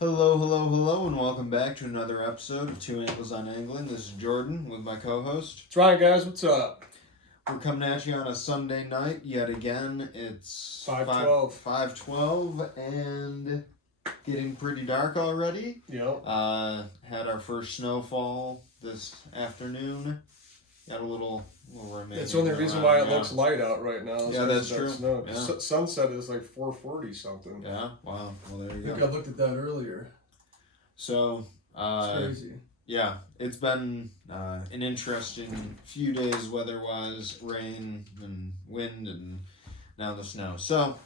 Hello, hello, hello, and welcome back to another episode of Two Angles on Angling. This is Jordan with my co-host. It's Ryan, guys. What's up? We're coming at you on a Sunday night yet again. It's 5:12. 5:12 and getting pretty dark already. Yep. Had our first snowfall this afternoon. Got a little remaining. That's the only reason why it looks light out right now. Yeah, that's true. Snow. Yeah. Sunset is like 4:40 something. Yeah, wow. Well, there you I go. think I looked at that earlier. So, It's crazy. yeah, it's been an interesting few days weather-wise, rain and wind and now the snow. So,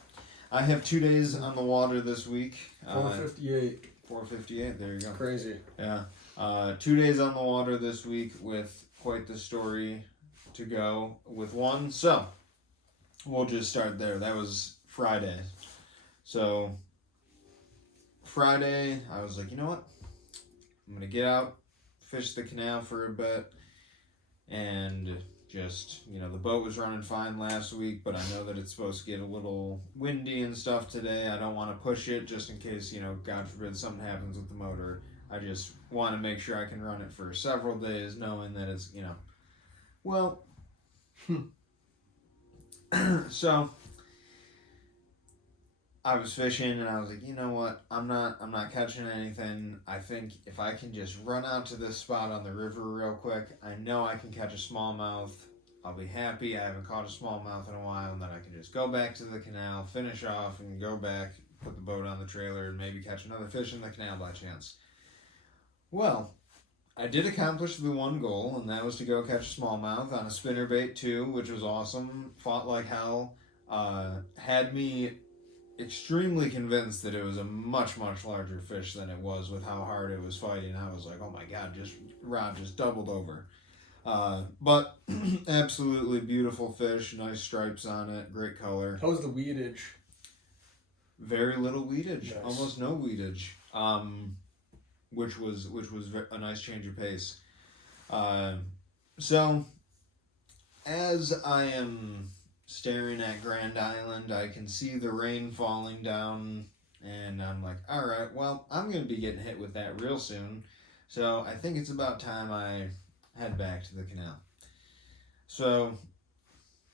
I have 2 days on the water this week. 4:58. 4:58, there you go. Crazy. Yeah. 2 days on the water this week with quite the story to go with one. So, we'll just start there. That was Friday. So, Friday, I was like, you know what? I'm going to get out, fish the canal for a bit, and just, the boat was running fine last week, but I know that it's supposed to get a little windy and stuff today. I don't want to push it just in case, God forbid something happens with the motor. I just want to make sure I can run it for several days knowing that it's, well, so I was fishing and I was like, you know what? I'm not catching anything. I think if I can just run out to this spot on the river real quick, I know I can catch a smallmouth. I'll be happy. I haven't caught a smallmouth in a while, and then I can just go back to the canal, finish off, and go back, put the boat on the trailer, and maybe catch another fish in the canal by chance. Well, I did accomplish the one goal, and that was to go catch a smallmouth on a spinnerbait too, which was awesome. Fought like hell. Had me extremely convinced that it was a much, much larger fish than it was with how hard it was fighting. I was like, oh my god, rod just doubled over. But absolutely beautiful fish, nice stripes on it, great color. How was the weedage? Very little weedage, Nice. almost no weedage. Which was a nice change of pace. So, as I am staring at Grand Island, I can see the rain falling down, and I'm like, all right, well, I'm going to be getting hit with that real soon, so I think it's about time I head back to the canal. So,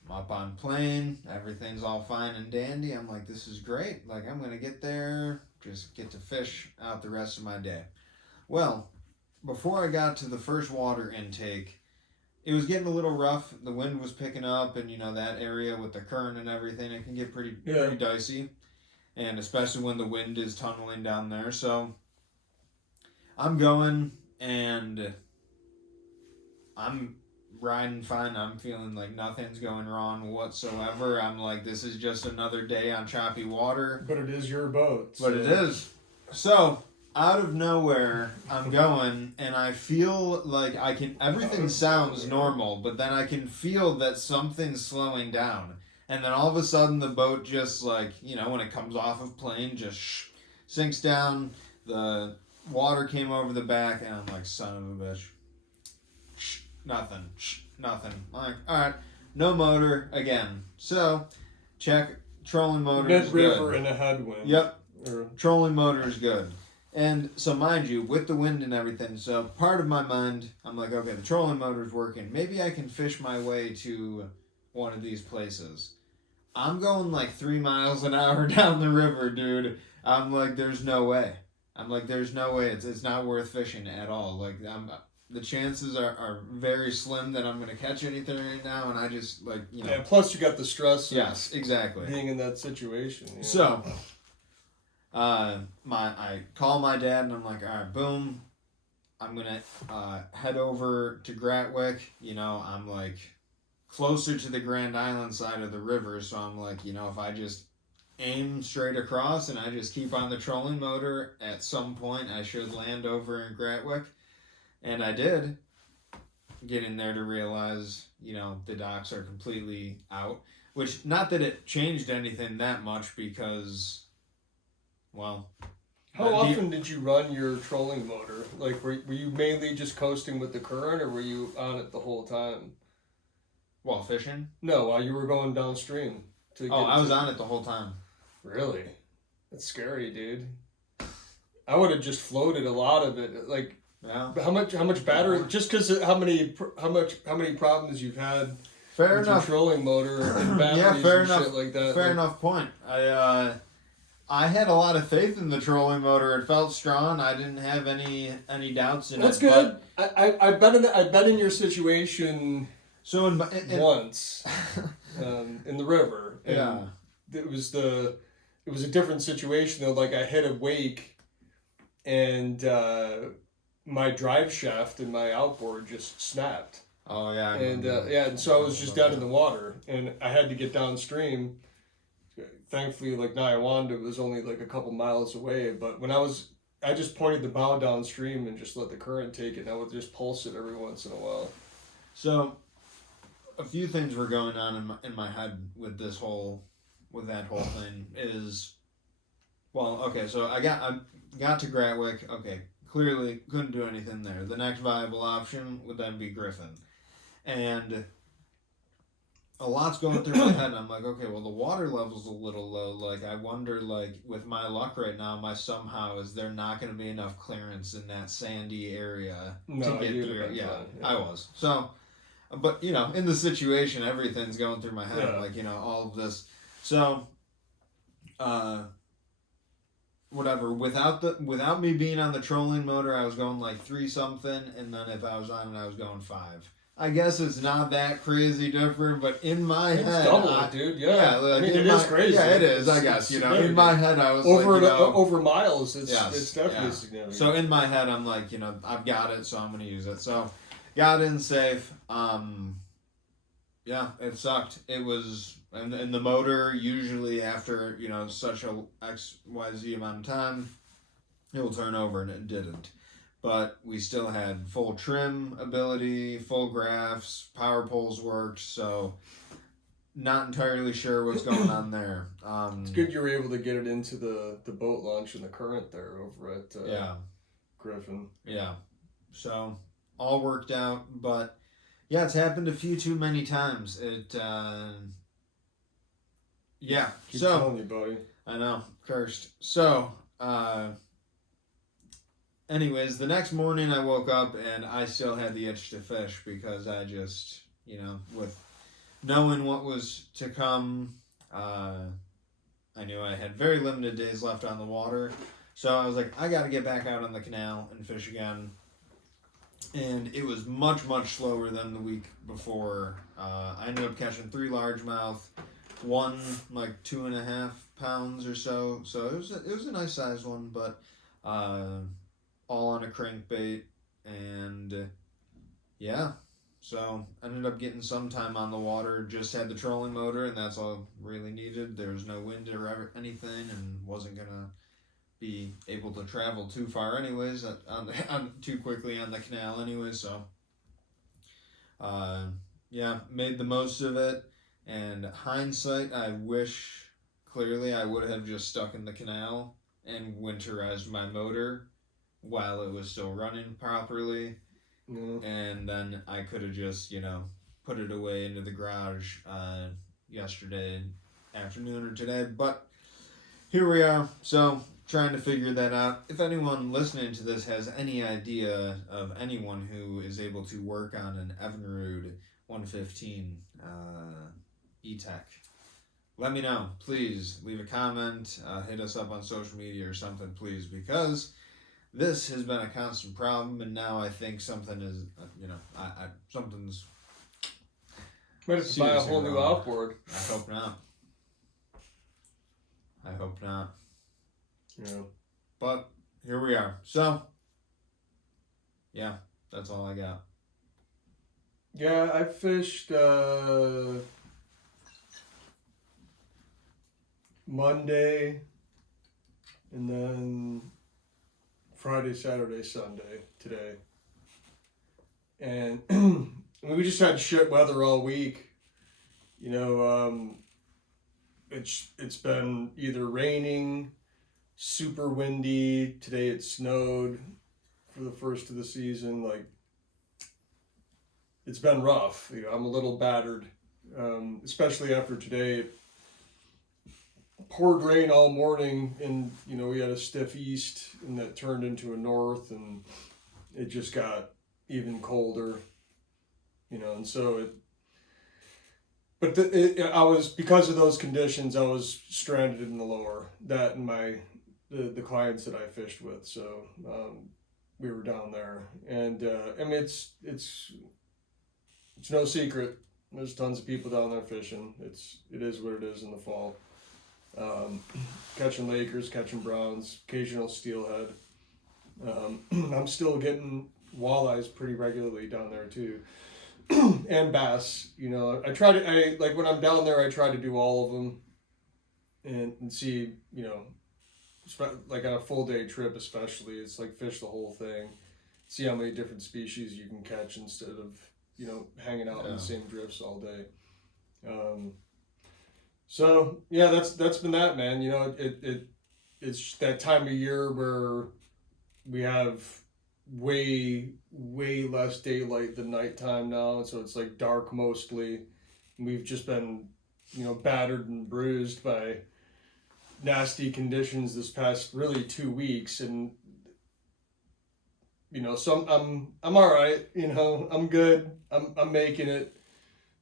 I'm up on plane, everything's all fine and dandy. I'm like, this is great, like, I'm going to get there, just get to fish out the rest of my day. Well, before I got to the first water intake, it was getting a little rough. The wind was picking up, and that area with the current and everything, it can get pretty dicey, and especially when the wind is tunneling down there. So I'm going, and I'm riding fine. I'm feeling like nothing's going wrong whatsoever. I'm like, this is just another day on choppy water. But it is your boat. But it is. So, out of nowhere, I'm going, and I feel like everything sounds normal, but then I can feel that something's slowing down. And then all of a sudden, the boat just, when it comes off of plane, just sinks down. The water came over the back, and I'm like, son of a bitch. Nothing. Nothing. I'm like, alright, no motor again. So, check, trolling motor is good. Mid-river and a headwind. Yep, trolling motor is good. And so, mind you, with the wind and everything, so part of my mind, I'm like, okay, the trolling motor's working. Maybe I can fish my way to one of these places. I'm going like 3 miles an hour down the river, dude. I'm like, there's no way. It's not worth fishing at all. Like, the chances are very slim that I'm going to catch anything right now, and I just, Yeah, plus you got the stress Yes, exactly. being in that situation. So, I call my dad, and I'm like, all right, boom, I'm gonna head over to Gratwick. I'm like closer to the Grand Island side of the river, so I'm like, if I just aim straight across and I just keep on the trolling motor, at some point I should land over in Gratwick. And I did get in there to realize, the docks are completely out, which, not that it changed anything that much, because, well, How often did you run your trolling motor? Like, were you mainly just coasting with the current, or were you on it the whole time? While fishing? No, while you were going downstream. I was on it the whole time. Really? That's scary, dude. I would have just floated a lot of it. Like, Yeah. how much battery? Just because how many problems you've had Fair with enough. your trolling motor and batteries fair and enough. shit like that. Fair like, enough point. I had a lot of faith in the trolling motor. It felt strong. I didn't have any doubts in That's it. good. I've been in your situation So once in the river. And yeah. It was a different situation though. Like I hit a wake, and my drive shaft and my outboard just snapped. Oh yeah. And so I was just down in the water, and I had to get downstream. Thankfully, like Niawanda was only like a couple miles away, but when I just pointed the bow downstream and just let the current take it, and I would just pulse it every once in a while. So, a few things were going on in my head with that whole thing is, well, okay, so I got to Gratwick. Okay, clearly couldn't do anything there. The next viable option would then be Griffin, and a lot's going through my head. And I'm like, okay, well, the water level's a little low. Like, I wonder, like, with my luck right now, is there not going to be enough clearance in that sandy area to get through? Yeah, I was. So, but, in the situation, everything's going through my head. Yeah. Like, all of this. So, whatever. Without me being on the trolling motor, I was going like 3 something. And then if I was on it, I was going 5. I guess it's not that crazy different, but in my head, it's double, dude. Yeah, like it is crazy. Yeah, it is. I guess in my head, I was over miles. It's definitely significant. So in my head, I'm like, I've got it, so I'm gonna use it. So got in safe. Yeah, it sucked. It was, and the motor usually after such a XYZ amount of time, it will turn over, and it didn't. But we still had full trim ability, full graphs, power poles worked, so not entirely sure what's going on there. It's good you were able to get it into the boat launch and the current there over at Griffin. Yeah. So all worked out, but yeah, it's happened a few too many times. Yeah. Keep telling you, buddy. I know, cursed. So, anyways, the next morning I woke up and I still had the itch to fish because I just, with knowing what was to come, I knew I had very limited days left on the water. So I was like, I got to get back out on the canal and fish again. And it was much, much slower than the week before. I ended up catching 3 largemouth, 1 like 2.5 pounds or so. So it was a nice sized one, but all on a crankbait, and yeah, so ended up getting some time on the water. Just had the trolling motor, and that's all really needed. There was no wind or anything, and wasn't gonna be able to travel too far anyways too quickly on the canal anyways. So yeah, made the most of it. And hindsight, I wish clearly I would have just stuck in the canal and winterized my motor while it was still running properly. Mm. And then I could have just, put it away into the garage yesterday afternoon or today. But here we are. So trying to figure that out. If anyone listening to this has any idea of anyone who is able to work on an Evinrude 115 E-Tech, let me know. Please leave a comment, hit us up on social media or something, please, because this has been a constant problem, and now I think something is, something's. Might have to buy a whole new outboard. I hope not. Yeah. But here we are. So, yeah, that's all I got. Yeah, I fished Monday, and then Friday, Saturday, Sunday today. And we just had shit weather all week. It's been either raining, super windy. Today it snowed for the first of the season. Like, it's been rough. I'm a little battered, especially after today. poured rain all morning, and we had a stiff east, and that turned into a north, and it just got even colder. And so I was, because of those conditions, I was stranded in the lower. That and the clients that I fished with, so we were down there, and I mean it's no secret. There's tons of people down there fishing. It is what it is in the fall. Catching Lakers, catching browns, occasional steelhead. I'm still getting walleyes pretty regularly down there too, and bass. I like when I'm down there, I try to do all of them, and see, like on a full day trip especially, it's like fish the whole thing, see how many different species you can catch instead of hanging out in the same drifts all day. So yeah, that's been that, man. It's that time of year where we have way less daylight than nighttime now, so it's like dark mostly. We've just been battered and bruised by nasty conditions this past really 2 weeks, and so I'm all right. I'm good. I'm making it,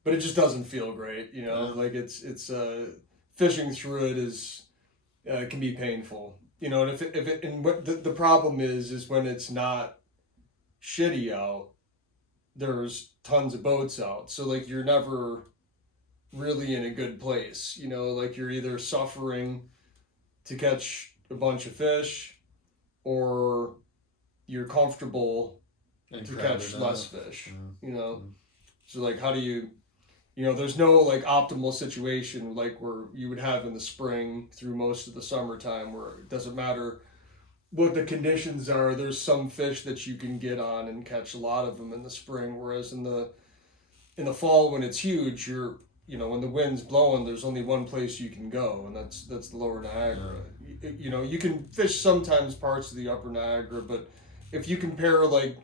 but it just doesn't feel great. Like it's fishing through it is can be painful. And and what the problem is when it's not shitty out, there's tons of boats out, so like you're never really in a good place. Like you're either suffering to catch a bunch of fish, or you're comfortable to catch less fish. So like, how do you there's no like optimal situation like where you would have in the spring through most of the summertime, where it doesn't matter what the conditions are, there's some fish that you can get on and catch a lot of them in the spring, whereas in the fall when it's huge, you're when the wind's blowing, there's only one place you can go, and that's the lower Niagara. You can fish sometimes parts of the upper Niagara, but if you compare like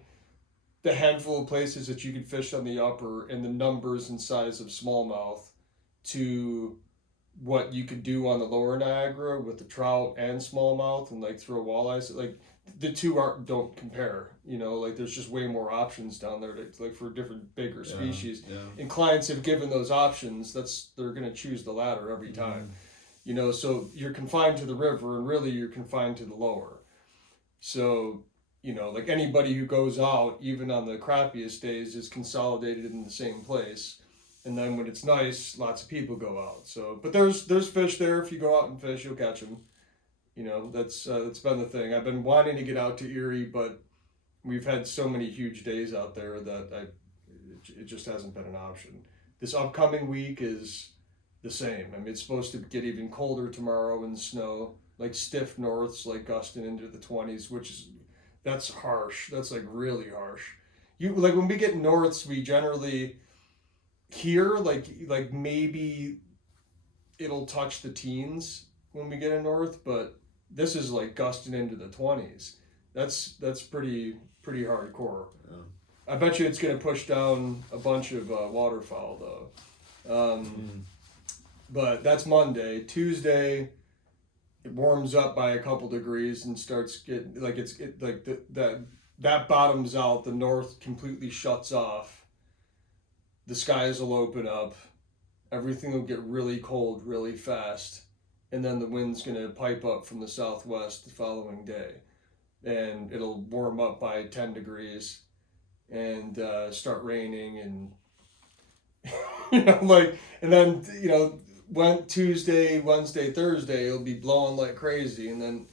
the handful of places that you can fish on the upper and the numbers and size of smallmouth to what you could do on the lower Niagara with the trout and smallmouth and like throw walleyes, like the two don't compare. Like there's just way more options down there like for different bigger species. And clients have given those options. They're gonna choose the latter every time. So you're confined to the river, and really you're confined to the lower. So like anybody who goes out, even on the crappiest days, is consolidated in the same place. And then when it's nice, lots of people go out. So, but there's fish there. If you go out and fish, you'll catch them. That's been the thing. I've been wanting to get out to Erie, but we've had so many huge days out there that it just hasn't been an option. This upcoming week is the same. I mean, it's supposed to get even colder tomorrow and snow, like stiff norths, like gusting into the 20s, that's harsh. That's like really harsh. Like when we get norths, we generally here like maybe it'll touch the teens when we get a north, but this is like gusting into the 20s. That's pretty hardcore. I bet you it's gonna push down a bunch of waterfowl though. But that's Monday. Tuesday, it warms up by a couple degrees and starts getting like that bottoms out. The north completely shuts off. The skies will open up. Everything will get really cold really fast, and then the wind's gonna pipe up from the southwest the following day, and it'll warm up by 10 degrees, and start raining, and and then went Tuesday, Wednesday, Thursday, it'll be blowing like crazy, and then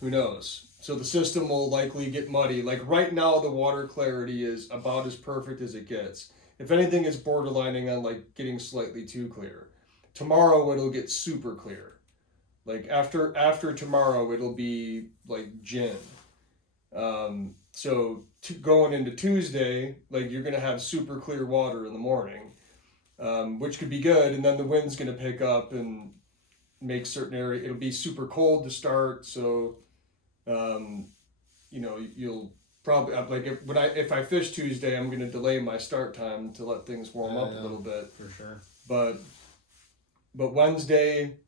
who knows? So the system will likely get muddy. Like right now, the water clarity is about as perfect as it gets. If anything, it's borderlining on like getting slightly too clear. Tomorrow it'll get super clear. Like after tomorrow, it'll be like gin. So going into Tuesday, like you're gonna have super clear water in the morning. Which could be good, and then the wind's going to pick up and make certain area. It'll be super cold to start, so you'll probably like if I fish Tuesday, I'm going to delay my start time to let things warm up a little bit for sure. But Wednesday,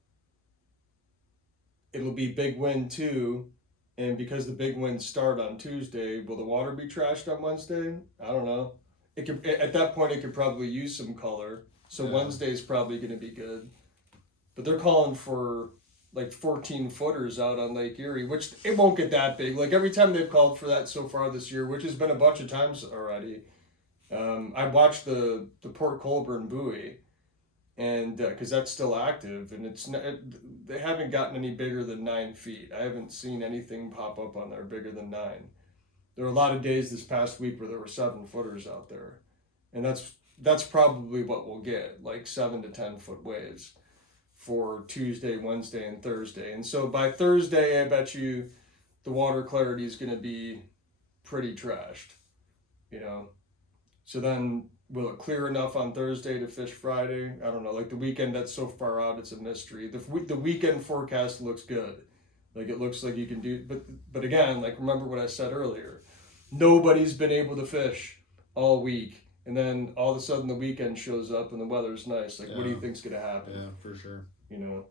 it'll be big wind too, and because the big winds start on Tuesday, will the water be trashed on Wednesday? I don't know. It could, at that point it could probably use some color. So Yeah. Wednesday's probably going to be good. But they're calling for like 14 footers out on Lake Erie, which it won't get that big. Like every time they've called for that so far this year, which has been a bunch of times already. I watched the Port Colborne buoy, and because that's still active, and they haven't gotten any bigger than 9 feet. I haven't seen anything pop up on there bigger than 9. There were a lot of days this past week where there were 7 footers out there, and that's probably what we'll get, like 7 to 10 foot waves for Tuesday, Wednesday, and Thursday. And so by Thursday, I bet you the water clarity is going to be pretty trashed, you know. So then will it clear enough on Thursday to fish Friday? I don't know. Like the weekend, that's so far out, it's a mystery. The weekend forecast looks good. Like it looks like you can do, but again, like remember what I said earlier. Nobody's been able to fish all week. And then all of a sudden the weekend shows up and the weather's nice. Like, what do you think's going to happen? Yeah, for sure. You know?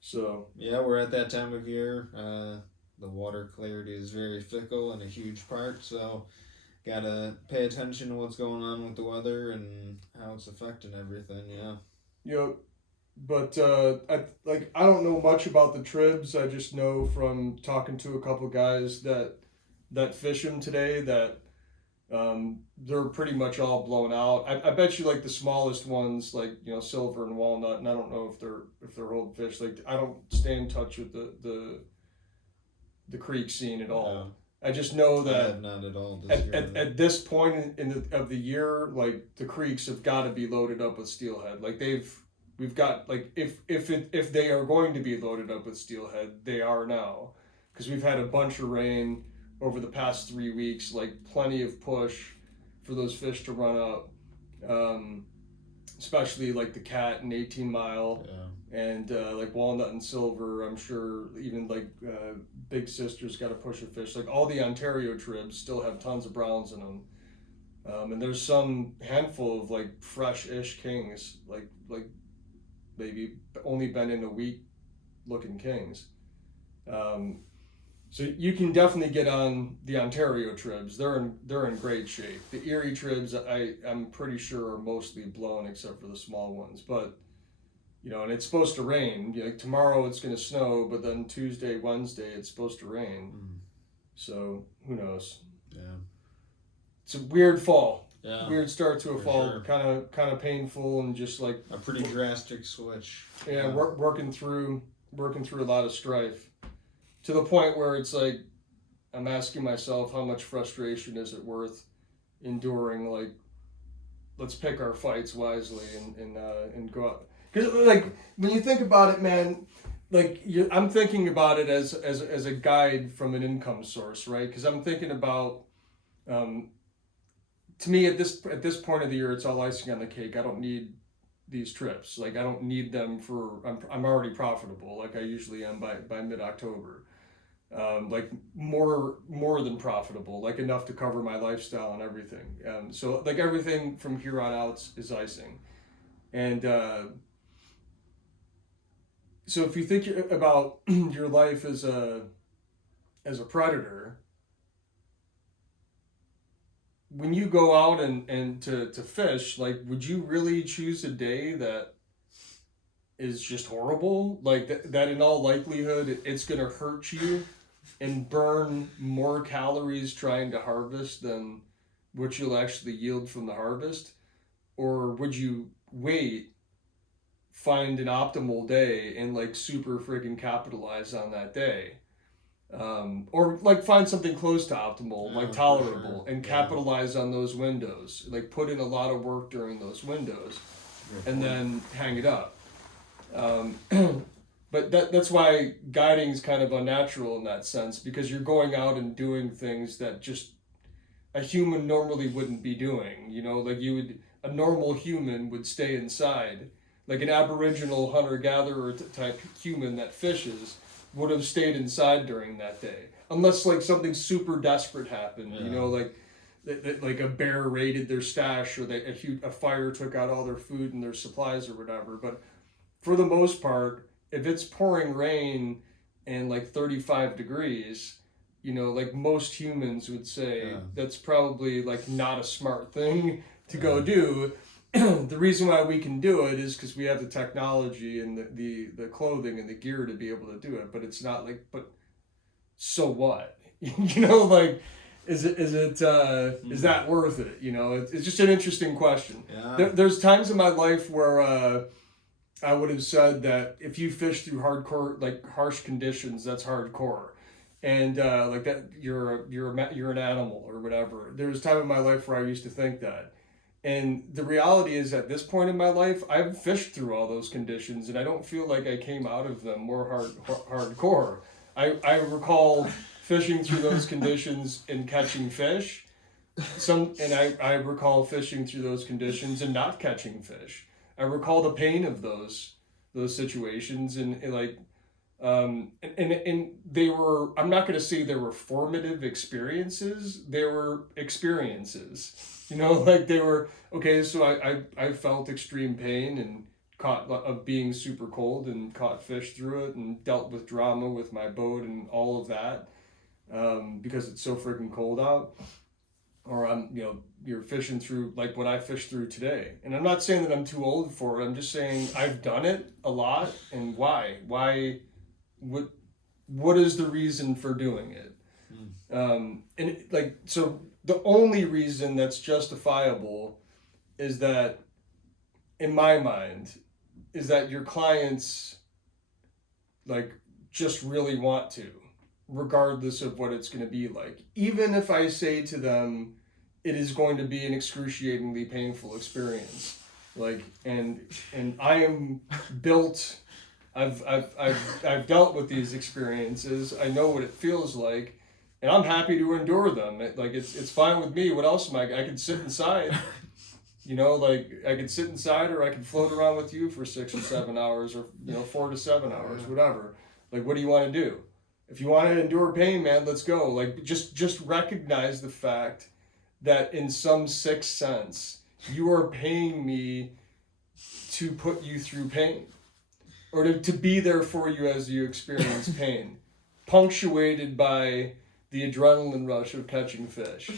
So. Yeah, we're at that time of year. The water clarity is very fickle and a huge part. So, gotta pay attention to what's going on with the weather and how it's affecting everything. Yeah. You know, but I don't know much about the tribs. I just know from talking to a couple guys that fish them today that they're pretty much all blown out. I bet you like the smallest ones, like silver and walnut, and I don't know if they're old fish. Like I don't stay in touch with the creek scene at all. No. I just know that not at all at this point of the year, like the creeks have got to be loaded up with steelhead. Like we've got like if they are going to be loaded up with steelhead, they are now, because we've had a bunch of rain over the past 3 weeks, like plenty of push for those fish to run up, especially like the cat and 18 Mile, and like walnut and silver. I'm sure even like Big Sister's got to push a fish. Like all the Ontario tribs still have tons of browns in them, and there's some handful of like fresh-ish kings, like maybe only been in a week looking kings. So you can definitely get on the Ontario tribs. They're in great shape. The Erie tribs, I'm pretty sure are mostly blown except for the small ones. But and it's supposed to rain. Like tomorrow it's going to snow, but then Tuesday, Wednesday it's supposed to rain. So who knows? Yeah. It's a weird fall. Yeah. Weird start to a fall. Sure. Kind of painful and just like a pretty drastic switch. Yeah, working through a lot of strife. To the point where it's like, I'm asking myself, how much frustration is it worth enduring? Like, let's pick our fights wisely and go out. Because like when you think about it, man, like I'm thinking about it as a guide from an income source, right? Because I'm thinking about, to me at this point of the year, it's all icing on the cake. I don't need these trips. Like I don't need them for. I'm already profitable, like I usually am by mid-October. Like more than profitable, like enough to cover my lifestyle and everything. So like everything from here on out is icing. And so if you think about your life as a predator, when you go out and to fish, like would you really choose a day that is just horrible? Like that in all likelihood it's gonna hurt you and burn more calories trying to harvest than what you'll actually yield from the harvest? Or would you wait, find an optimal day, and like super freaking capitalize on that day? Or like find something close to optimal, like tolerable, and capitalize on those windows. Like put in a lot of work during those windows and then hang it up. But that's why guiding is kind of unnatural in that sense, because you're going out and doing things that just a human normally wouldn't be doing. Like a normal human would stay inside. Like an Aboriginal hunter-gatherer type human that fishes would have stayed inside during that day, unless like something super desperate happened. Like like a bear raided their stash, or a fire took out all their food and their supplies or whatever. But for the most part, if it's pouring rain and like 35 degrees, you know, like most humans would say Yeah. that's probably like not a smart thing to go do. The reason why we can do it is because we have the technology and the clothing and the gear to be able to do it. But it's not like, but so what? You know, like, is that worth it? You know, it's just an interesting question. Yeah. There's times in my life where I would have said that if you fish through hardcore, like harsh conditions, that's hardcore, and like that you're an animal or whatever. There was a time in my life where I used to think that, and the reality is at this point in my life, I've fished through all those conditions, and I don't feel like I came out of them more hardcore. I recall fishing through those conditions and catching fish. I recall fishing through those conditions and not catching fish. I recall the pain of those situations and like and they were, I'm not going to say they were formative experiences, they were experiences, you know, like they were okay. So I felt extreme pain and caught of being super cold and caught fish through it and dealt with drama with my boat and all of that, because it's so freaking cold out. Or you're fishing through like what I fished through today. And I'm not saying that I'm too old for it. I'm just saying I've done it a lot. And why? What is the reason for doing it? So the only reason that's justifiable is that, in my mind, is that your clients like just really want to, regardless of what it's going to be like. Even if I say to them, it is going to be an excruciatingly painful experience. Like, and I am built, I've dealt with these experiences. I know what it feels like, and I'm happy to endure them. It's fine with me. What else am I could sit inside. You know, like I could sit inside, or I could float around with you for 6 or 7 hours, or 4 to 7 hours, whatever. Like, what do you want to do? If you want to endure pain, man, let's go. Like, just recognize the fact that in some sixth sense, you are paying me to put you through pain, or to be there for you as you experience pain, punctuated by the adrenaline rush of catching fish.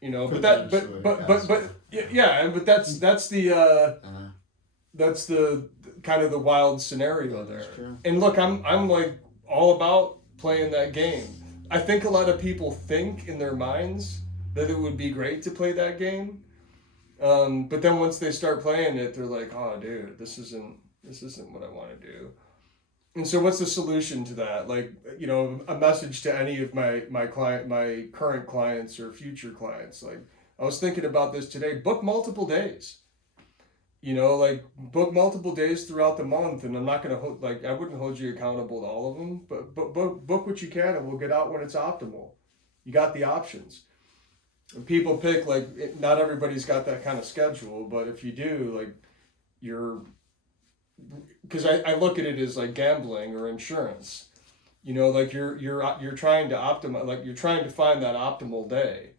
You know, but that's the kind of the wild scenario there. And look, I'm like all about playing that game. I think a lot of people think in their minds that it would be great to play that game, but then once they start playing it, they're like, "Oh, dude, this isn't what I want to do." And so, what's the solution to that? Like, a message to any of my current clients or future clients. Like, I was thinking about this today. Book multiple days. Book multiple days throughout the month, and I'm not gonna I wouldn't hold you accountable to all of them, but book what you can, and we'll get out when it's optimal. You got the options. And people pick not everybody's got that kind of schedule, but if you do, because I look at it as like gambling or insurance. You're trying to optimize, you're trying to find that optimal day,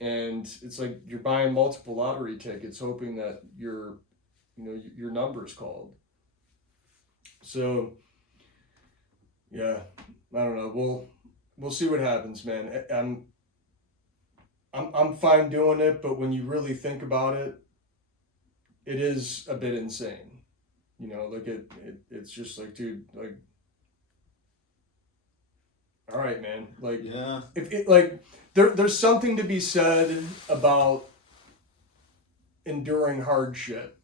and it's like you're buying multiple lottery tickets hoping that your number's called. So yeah, I don't know. We'll see what happens, man. I'm fine doing it, but when you really think about it, it is a bit insane. It's just like, dude, all right, man. Yeah. There's something to be said about enduring hardship.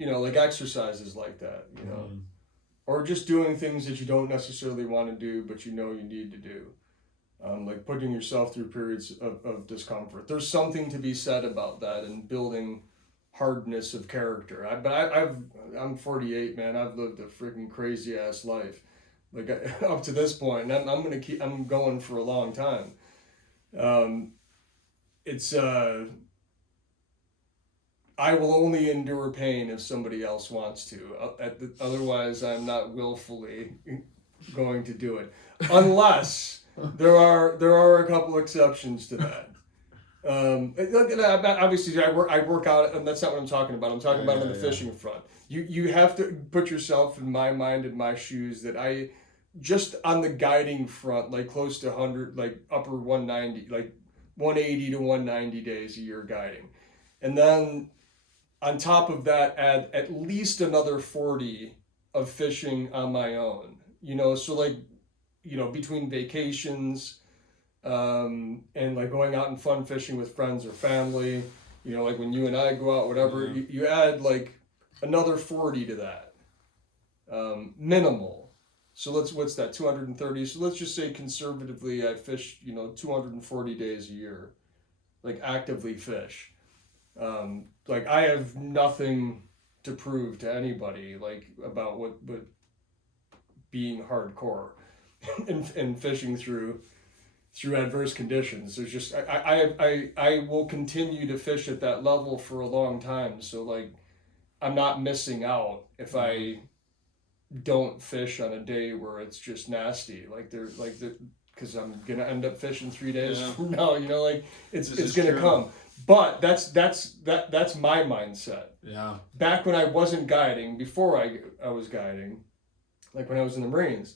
Exercises like that, or just doing things that you don't necessarily want to do, but you need to do. Like putting yourself through periods of discomfort. There's something to be said about that and building hardness of character. I'm 48, man. I've lived a freaking crazy ass life, up to this point, and I'm going for a long time. I will only endure pain if somebody else wants to. Otherwise, I'm not willfully going to do it, unless there are a couple exceptions to that. Obviously, I work out, and that's not what I'm talking about. I'm talking about on the fishing front. You have to put yourself in my mind, in my shoes, that just on the guiding front, like close to 100, like upper 190, like 180 to 190 days a year guiding. And then on top of that, add at least another 40 of fishing on my own. So like, between vacations, and like going out and fun fishing with friends or family, like when you and I go out, whatever, you add like another 40 to that, minimal. So what's that, 230? So let's just say conservatively I fish, 240 days a year, like actively fish. Like I have nothing to prove to anybody, like about what being hardcore and fishing through adverse conditions. There's just I will continue to fish at that level for a long time. So like I'm not missing out if I don't fish on a day where it's just nasty. Because I'm gonna end up fishing 3 days from now. Like it's gonna come. But that's my mindset. Yeah. Back when I wasn't guiding, before I was guiding, like when I was in the Marines,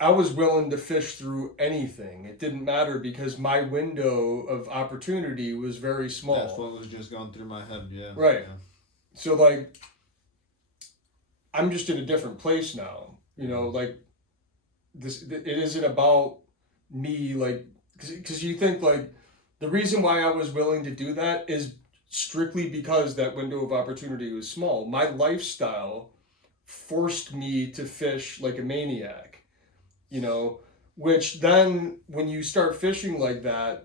I was willing to fish through anything. It didn't matter because my window of opportunity was very small. That's what was just going through my head, yeah. Right. Yeah. So, like, I'm just in a different place now. Like, it isn't about me, like, because you think, like, the reason why I was willing to do that is strictly because that window of opportunity was small. My lifestyle forced me to fish like a maniac. Which then when you start fishing like that,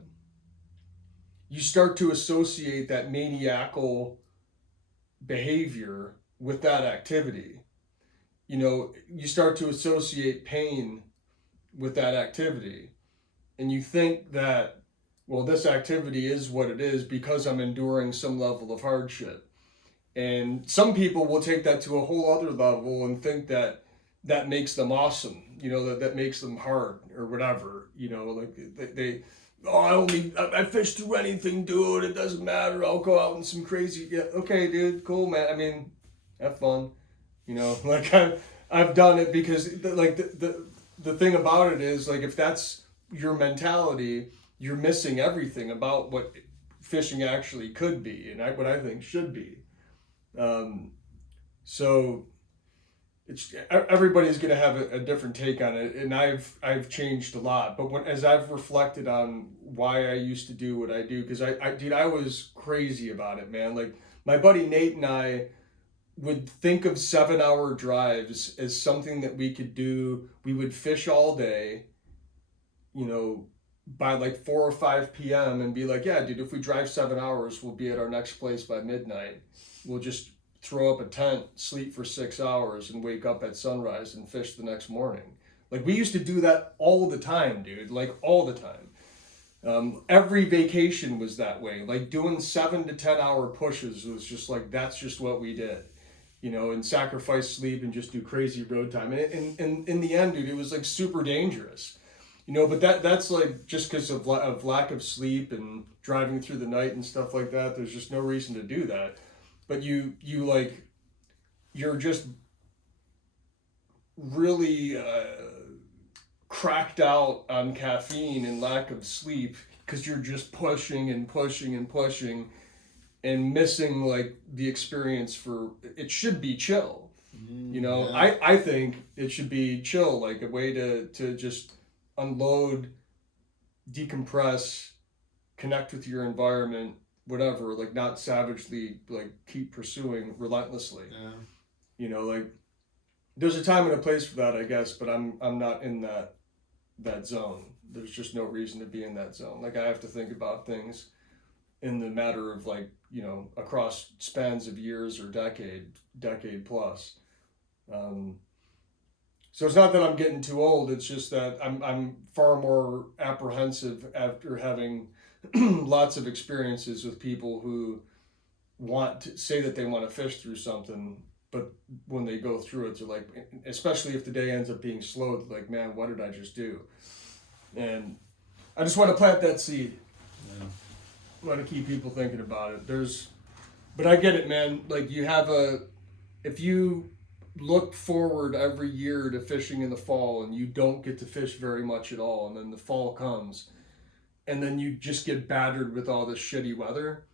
you start to associate that maniacal behavior with that activity. You start to associate pain with that activity. And you think that, well, this activity is what it is because I'm enduring some level of hardship. And some people will take that to a whole other level and think that makes them awesome, that makes them hard or whatever, like they I fish through anything, dude, it doesn't matter, I'll go out in some crazy, okay, dude, cool, man, I mean, have fun, like I've done it because the thing about it is, like, if that's your mentality, you're missing everything about what fishing actually could be and what I think should be. So everybody's gonna have a different take on it, and I've changed a lot. But as I've reflected on why I used to do what I do, because I was crazy about it, man. Like my buddy Nate and I would think of 7-hour drives as something that we could do. We would fish all day, by like 4 or 5 p.m. and be like, yeah, dude, if we drive 7 hours, we'll be at our next place by midnight. We'll just throw up a tent, sleep for 6 hours, and wake up at sunrise and fish the next morning. Like, we used to do that all the time, dude. Like, all the time. Every vacation was that way. Like, doing 7 to 10 hour pushes was just like, that's just what we did. And sacrifice sleep and just do crazy road time. And in the end, dude, it was like super dangerous. But that's like just because of lack of sleep and driving through the night and stuff like that. There's just no reason to do that. But you're just really cracked out on caffeine and lack of sleep because you're just pushing and pushing and pushing and missing like the experience for it should be chill. Yeah. I think it should be chill, like a way to just unload, decompress, connect with your environment, whatever, like not savagely like keep pursuing relentlessly. Yeah. Like there's a time and a place for that, I guess, but I'm not in that zone. There's just no reason to be in that zone. Like I have to think about things in the matter of like, across spans of years or decade plus. So it's not that I'm getting too old. It's just that I'm far more apprehensive after having lots of experiences with people who want to say that they want to fish through something, but when they go through it, they're like, especially if the day ends up being slow, they're like, man, what did I just do? And I just want to plant that seed. Yeah. I want to keep people thinking about it. But I get it, man. Like if you look forward every year to fishing in the fall, and you don't get to fish very much at all, and then the fall comes, and then you just get battered with all this shitty weather.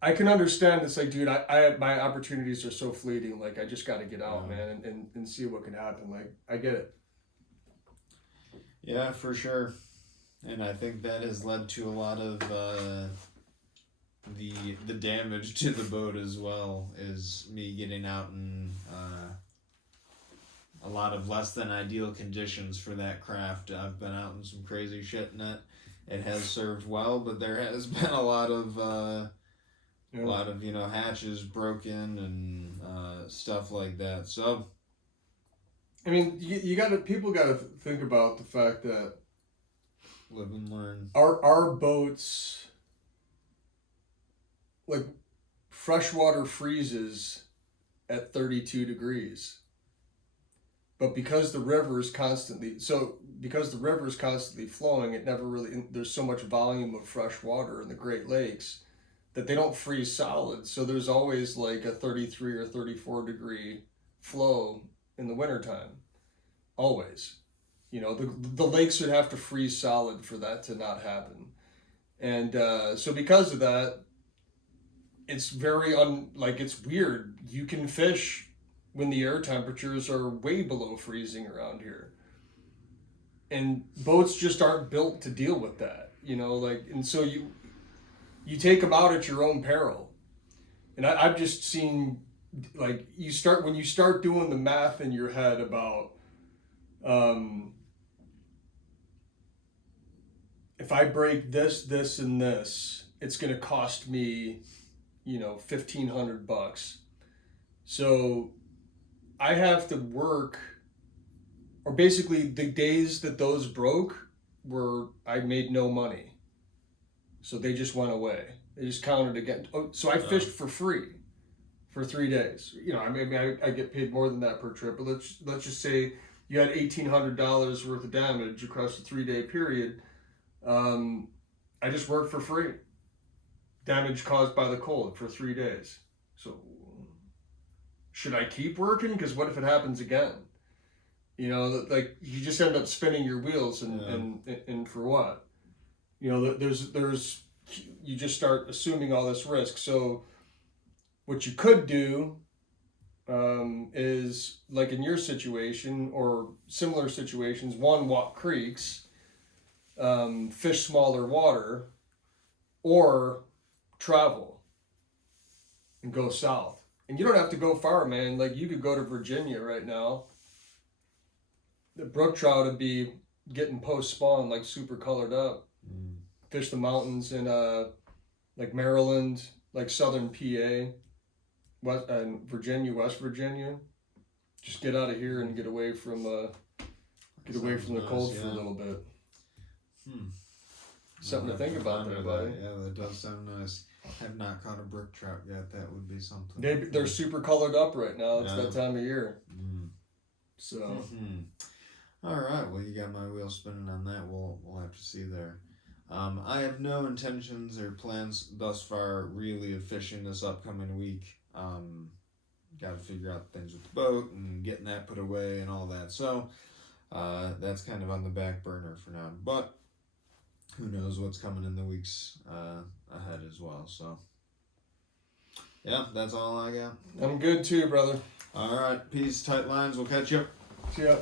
I can understand. It's like, dude, I my opportunities are so fleeting. Like, I just got to get out, man, and see what can happen. Like, I get it. Yeah, for sure. And I think that has led to a lot of the damage to the boat as well, is me getting out in a lot of less than ideal conditions for that craft. I've been out in some crazy shit in it. It has served well, but there has been a lot of hatches broken and stuff like that. So I mean, people gotta think about the fact that live and learn. Our boats, like, freshwater freezes at 32 degrees. But because the river is constantly flowing, it never really, there's so much volume of fresh water in the Great Lakes that they don't freeze solid. So there's always like a 33 or 34 degree flow in the wintertime. Always. The lakes would have to freeze solid for that to not happen. And so because of that, it's very it's weird. You can fish when the air temperatures are way below freezing around here. And boats just aren't built to deal with that, and so you take them out at your own peril. And I've just seen, when you start doing the math in your head about, if I break this, and this, it's going to cost me, $1,500. So I have to work, or basically the days that those broke I made no money. So they just went away. They just counted again. So I fished for free for 3 days. I get paid more than that per trip, but let's just say you had $1,800 worth of damage across a 3-day period. I just worked for free. Damage caused by the cold for 3 days. So should I keep working? Because what if it happens again? You just end up spinning your wheels, and for what? There's you just start assuming all this risk. So what you could do is, like in your situation or similar situations, one, walk creeks, fish smaller water, or travel and go south. And you don't have to go far, man. Like, you could go to Virginia right now. The brook trout would be getting post-spawn, like, super colored up. Fish the mountains in like Maryland, like southern PA, and Virginia, West Virginia. Just get out of here and get away from the cold for a little bit. Something to think about there, buddy. Yeah, that does sound nice. I have not caught a brook trout yet. That would be something. They're super colored up right now. It's that time of year. So. All right. Well, you got my wheel spinning on that. We'll have to see there. I have no intentions or plans thus far, really, of fishing this upcoming week. Got to figure out things with the boat and getting that put away and all that. So that's kind of on the back burner for now. But who knows what's coming in the weeks ahead as well. So yeah, that's all I got. I'm good too, brother. All right. Peace, tight lines. We'll catch you. See ya.